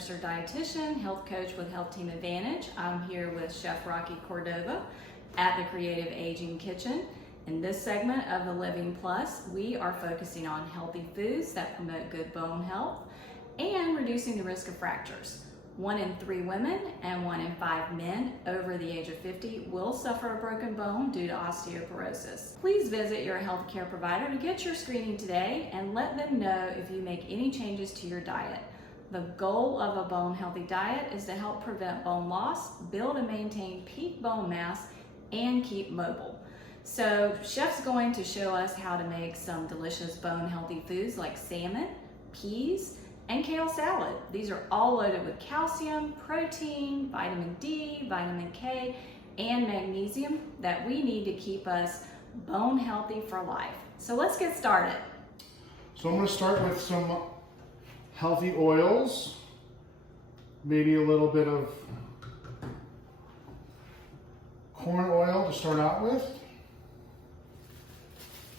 registered dietitian, health coach with HealthTeam Advantage. I'm here with Chef Rocky Cordova at the Creative Aging Kitchen. In this segment of the Living Plus, we are focusing on healthy foods that promote good bone health and reducing the risk of fractures. 1 in 3 women and 1 in 5 men over the age of 50 will suffer a broken bone due to osteoporosis. Please visit your healthcare provider to get your screening today and let them know if you make any changes to your diet. The goal of a bone healthy diet is to help prevent bone loss, build and maintain peak bone mass, and keep mobile. So Chef's going to show us how to make some delicious bone healthy foods like salmon, peas, and kale salad. These are all loaded with calcium, protein, vitamin D, vitamin K, and magnesium that we need to keep us bone healthy for life. So let's get started. So I'm going to start with some healthy oils, maybe a little bit of corn oil to start out with.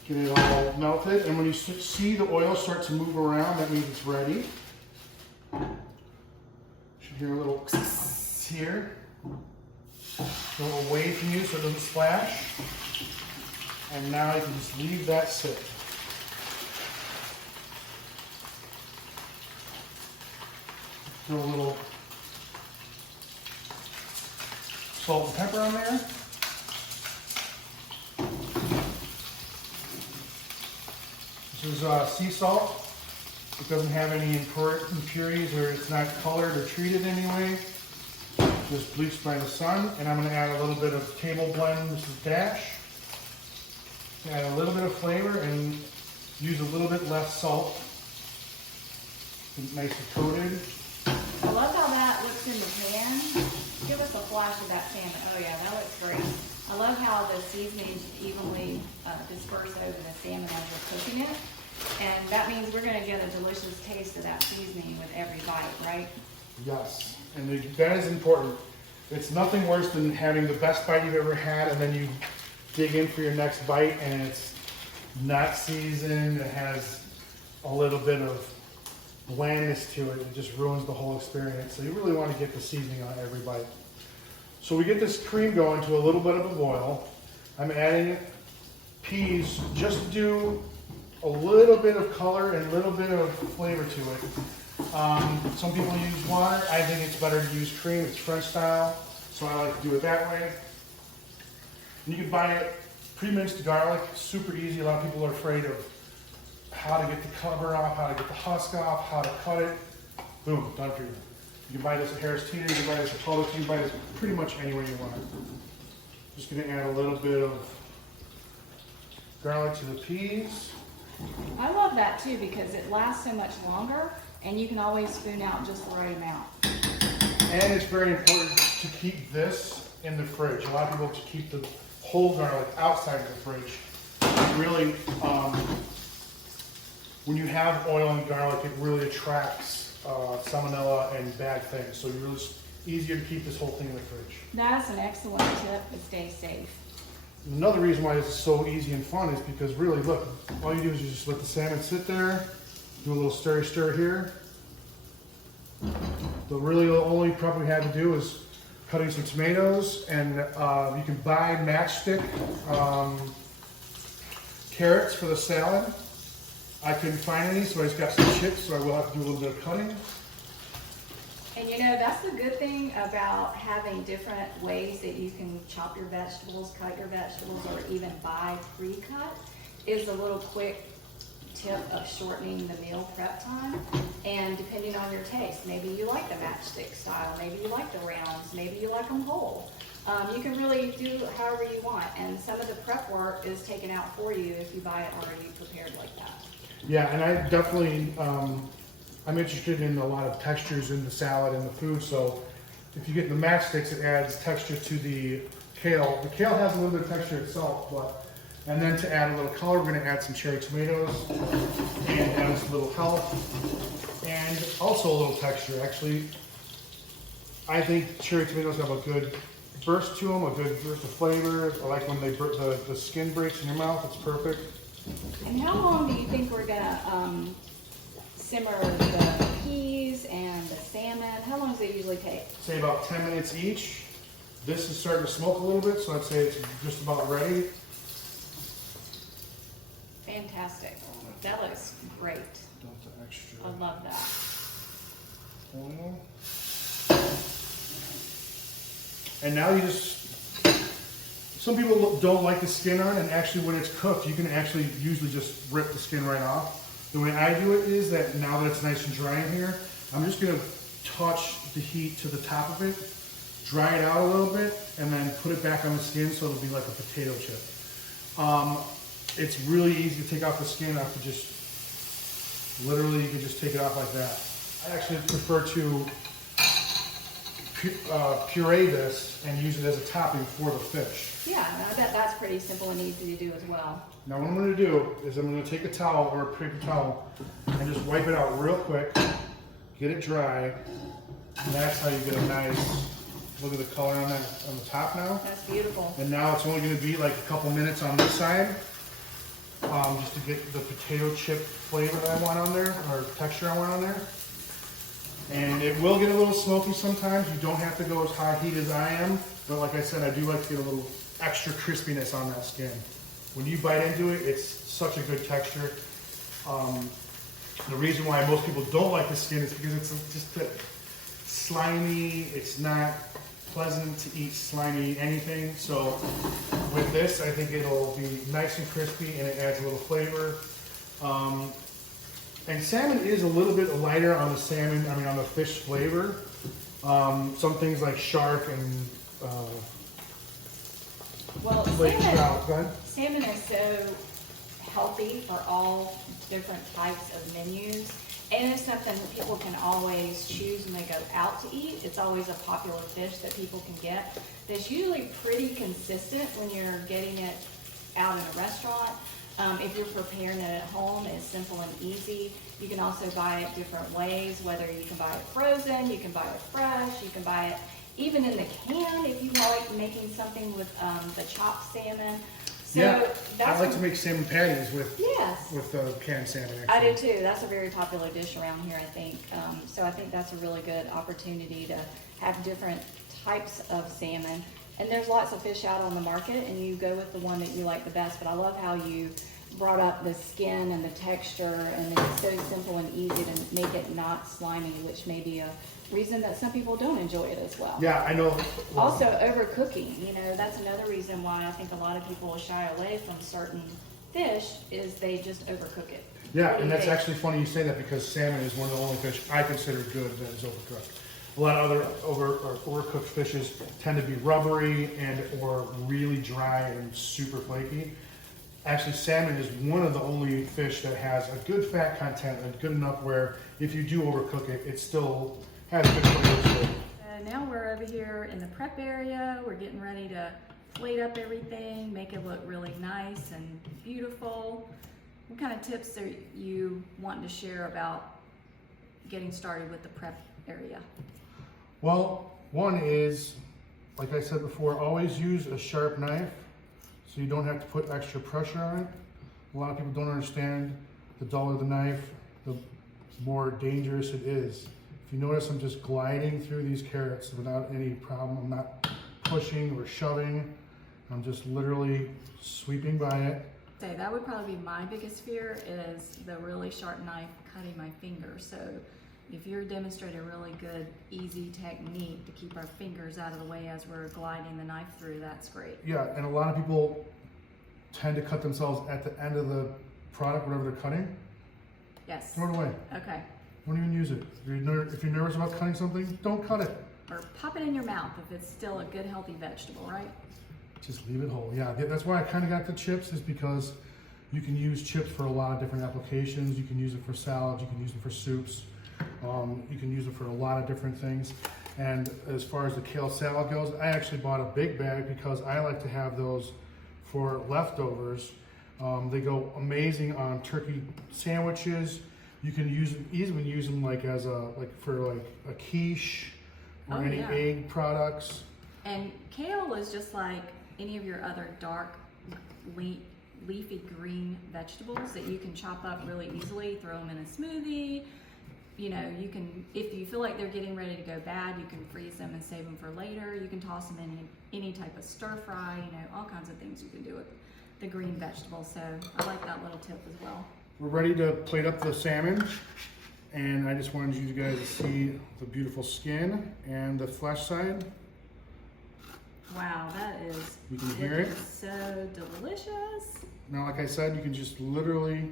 Get it all melted, and when you see the oil start to move around, that means it's ready. You should hear a little here. A little wave from you so it doesn't splash. And now you can just leave that sit. Throw a little salt and pepper on there. This is sea salt. It doesn't have any impurities, or it's not colored or treated anyway. Just bleached by the sun. And I'm going to add a little bit of table blend. This is dash. Add a little bit of flavor and use a little bit less salt. Nice and coated. I love how that looks in the pan. Give us a flash of that salmon. Oh yeah, that looks great. I love how the seasonings evenly disperse over the salmon as we're cooking it. And that means we're going to get a delicious taste of that seasoning with every bite, right? Yes, and that is important. It's nothing worse than having the best bite you've ever had, and then you dig in for your next bite and it's not seasoned, it has a little bit of blandness to it. It just ruins the whole experience. So you really want to get the seasoning on every bite. So we get this cream going to a little bit of a boil. I'm adding peas just to do a little bit of color and a little bit of flavor to it. Some people use water. I think it's better to use cream. It's French style, so I like to do it that way. And you can buy it pre-minced garlic. Super easy. A lot of people are afraid of how to get the cover off, how to get the husk off, how to cut it. Boom, done for you. You can buy this at Harris Teeter, you can buy this at Publix, you can buy this pretty much anywhere you want. Just going to add a little bit of garlic to the peas. I love that too because it lasts so much longer and you can always spoon out just the right amount. And it's very important to keep this in the fridge. A lot of people keep the whole garlic outside of the fridge. It really, when you have oil and garlic, it really attracts salmonella and bad things. So it's easier to keep this whole thing in the fridge. That's an excellent tip to stay safe. Another reason why this is so easy and fun is because really, look, all you do is you just let the salmon sit there, do a little stir here. The really only prep we had to do is cutting some tomatoes, and you can buy matchstick carrots for the salad. I couldn't find any, so I just got some chips, so I will have to do a little bit of cutting. And you know, that's the good thing about having different ways that you can chop your vegetables, cut your vegetables, or even buy pre-cut, is a little quick tip of shortening the meal prep time. And depending on your taste, maybe you like the matchstick style, maybe you like the rounds, maybe you like them whole. You can really do however you want, and some of the prep work is taken out for you if you buy it already prepared like that. Yeah, and I definitely, I'm interested in a lot of textures in the salad and the food, so if you get the matchsticks, it adds texture to the kale. The kale has a little bit of texture itself, and then to add a little color, we're going to add some cherry tomatoes and add a little health and also a little texture. Actually, I think cherry tomatoes have a good burst to them, a good burst of flavor. I like when they the skin breaks in your mouth. It's perfect. And how long do you think we're gonna simmer the peas and the salmon. How long does it usually take? Say about 10 minutes each. This is starting to smoke a little bit, so I'd say it's just about ready. Fantastic. That looks great. Dump the extra I love that. oil. And now you just, some people don't like the skin on, and actually when it's cooked, you can actually usually just rip the skin right off. The way I do it is that now that it's nice and dry in here, I'm just gonna touch the heat to the top of it, dry it out a little bit, and then put it back on the skin so it'll be like a potato chip. It's really easy to take off the skin after just, literally you can just take it off like that. I actually prefer to puree this and use it as a topping for the fish. Yeah, I bet that's pretty simple and easy to do as well. Now what I'm going to do is I'm going to take a towel or a paper towel and just wipe it out real quick, get it dry, and that's how you get a nice, look at the color on that on the top now. That's beautiful. And now it's only going to be like a couple minutes on this side, just to get the potato chip flavor that I want on there, or texture I want on there. And it will get a little smoky sometimes. You don't have to go as high heat as I am, but like I said, I do like to get a little extra crispiness on that skin. When you bite into it, it's such a good texture. The reason why most people don't like the skin is because it's just slimy. It's not pleasant to eat slimy anything. So with this, I think it'll be nice and crispy, and it adds a little flavor. And salmon is a little bit lighter on the salmon, I mean on the fish flavor. Some things like shark and Well, lake trout. Go ahead. salmon is so healthy for all different types of menus. And it's something that people can always choose when they go out to eat. It's always a popular fish that people can get. It's usually pretty consistent when you're getting it out in a restaurant. If you're preparing it at home, it's simple and easy. You can also buy it different ways, whether you can buy it frozen, you can buy it fresh, you can buy it even in the can if you like making something with the chopped salmon. So Yeah, that's I like to make salmon patties with yes. canned salmon. I Actually. do too. That's a very popular dish around here, I think. So I think that's a really good opportunity to have different types of salmon. And there's lots of fish out on the market, and you go with the one that you like the best. But I love how you brought up the skin and the texture, and it's so simple and easy to make it not slimy, which may be a reason that some people don't enjoy it as well. Yeah, I know. Also, overcooking, you know, that's another reason why I think a lot of people shy away from certain fish is they just overcook it. Yeah, and that's actually funny you say that, because salmon is one of the only fish I consider good that is overcooked. A lot of other overcooked fishes tend to be rubbery and or really dry and super flaky. Actually, salmon is one of the only fish that has a good fat content and good enough where if you do overcook it, it still has good flavor to it. Now we're over here in the prep area. We're getting ready to plate up everything, make it look really nice and beautiful. What kind of tips are you wanting to share about getting started with the prep area? Well, one is, like I said before, always use a sharp knife so you don't have to put extra pressure on it. A lot of people don't understand the duller the knife, the more dangerous it is. If you notice, I'm just gliding through these carrots without any problem. I'm not pushing or shoving. I'm just literally sweeping by it. Say that would probably be my biggest fear, is the really sharp knife cutting my finger. So if you're demonstrating a really good, easy technique to keep our fingers out of the way as we're gliding the knife through, that's great. Yeah, and a lot of people tend to cut themselves at the end of the product, whatever they're cutting. Yes. Throw it away. Okay. Don't even use it. If you're nervous about cutting something, don't cut it. Or pop it in your mouth if it's still a good, healthy vegetable, right? Just leave it whole. Yeah, that's why I kind of got the chips, is because you can use chips for a lot of different applications. You can use it for salads, you can use it for soups, you can use it for a lot of different things. And as far as the kale salad goes, I actually bought a big bag because I like to have those for leftovers. They go amazing on turkey sandwiches. You can even use them like as a quiche or any egg products. And kale is just like any of your other dark leafy green vegetables that you can chop up really easily, throw them in a smoothie. you know, you can, if you feel like they're getting ready to go bad, you can freeze them and save them for later. You can toss them in any type of stir fry, you know, all kinds of things you can do with the green vegetables. So I like that little tip as well. We're ready to plate up the salmon, and I just wanted you guys to see the beautiful skin and the flesh side. Wow, that is, You can hear it. So delicious. Now, like I said, you can just literally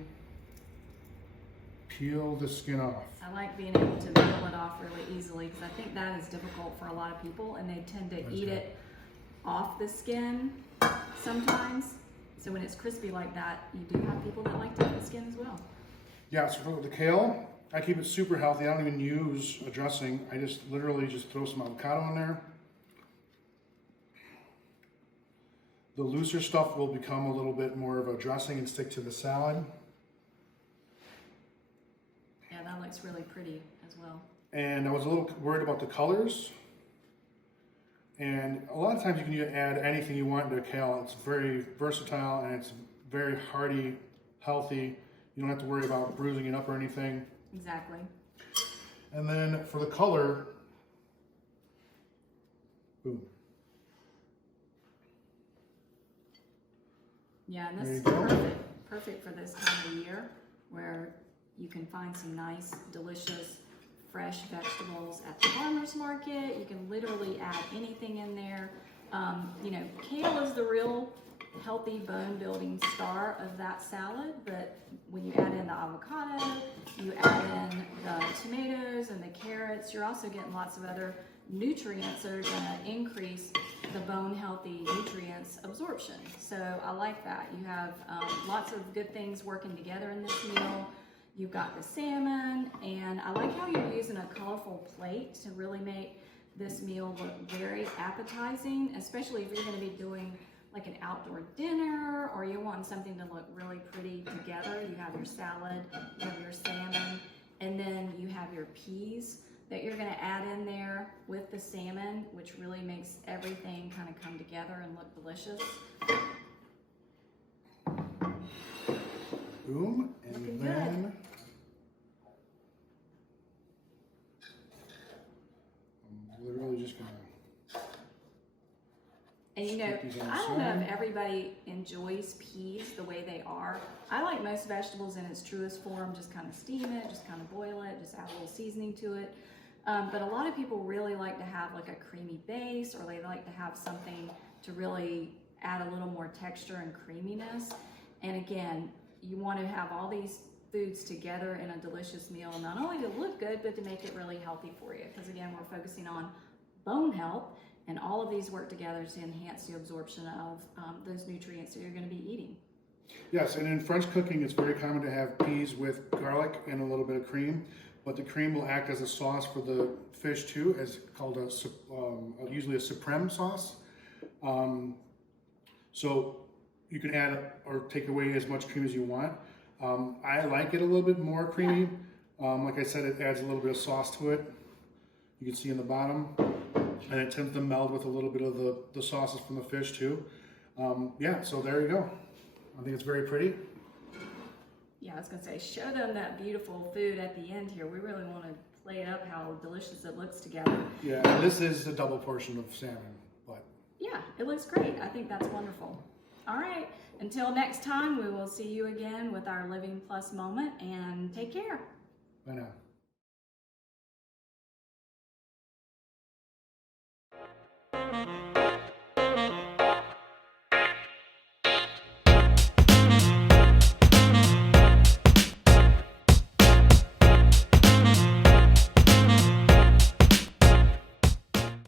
peel the skin off. I like being able to peel it off really easily because I think that is difficult for a lot of people, and they tend to eat it off the skin sometimes. So when it's crispy like that, you do have people that like to eat the skin as well. Yeah, so for the kale, I keep it super healthy. I don't even use a dressing. I just literally just throw some avocado in there. The looser stuff will become a little bit more of a dressing and stick to the salad. Yeah, that looks really pretty as well. And I was a little worried about the colors. And a lot of times you can add anything you want into kale. It's very versatile and it's very hearty, healthy. You don't have to worry about bruising it up or anything. Exactly. And then for the color, boom. Yeah, and this is perfect for this time of year where you can find some nice, delicious, fresh vegetables at the farmer's market. You can literally add anything in there. You know, kale is the real healthy bone building star of that salad, but when you add in the avocado, you add in the tomatoes and the carrots, you're also getting lots of other nutrients that are going to increase the bone healthy nutrients absorption. So I like that. You have lots of good things working together in this meal. You've got the salmon, and I like how you're using a colorful plate to really make this meal look very appetizing, especially if you're going to be doing like an outdoor dinner or you're wanting something to look really pretty together. You have your salad, you have your salmon, and then you have your peas that you're going to add in there with the salmon, which really makes everything kind of come together and look delicious. Boom, and Looking then good. I'm literally just gonna. And you know, I don't know if everybody enjoys peas the way they are. I like most vegetables in its truest form, just kind of steam it, just kind of boil it, just add a little seasoning to it. But a lot of people really like to have like a creamy base, or they like to have something to really add a little more texture and creaminess. And again, you want to have all these foods together in a delicious meal, not only to look good, but to make it really healthy for you. Because again, we're focusing on bone health, and all of these work together to enhance the absorption of those nutrients that you're going to be eating. Yes, and in French cooking, it's very common to have peas with garlic and a little bit of cream, but the cream will act as a sauce for the fish too, as called usually a supreme sauce. So you can add or take away as much cream as you want. I like it a little bit more creamy. Like I said, it adds a little bit of sauce to it. You can see in the bottom, and it tends to meld with a little bit of the sauces from the fish too. Yeah, so there you go. I think it's very pretty. Yeah, I was going to say, show them that beautiful food at the end here. We really want to play up how delicious it looks together. Yeah, and this is a double portion of salmon, but yeah, it looks great. I think that's wonderful. All right, until next time, we will see you again with our Living Plus moment, and take care. bye now.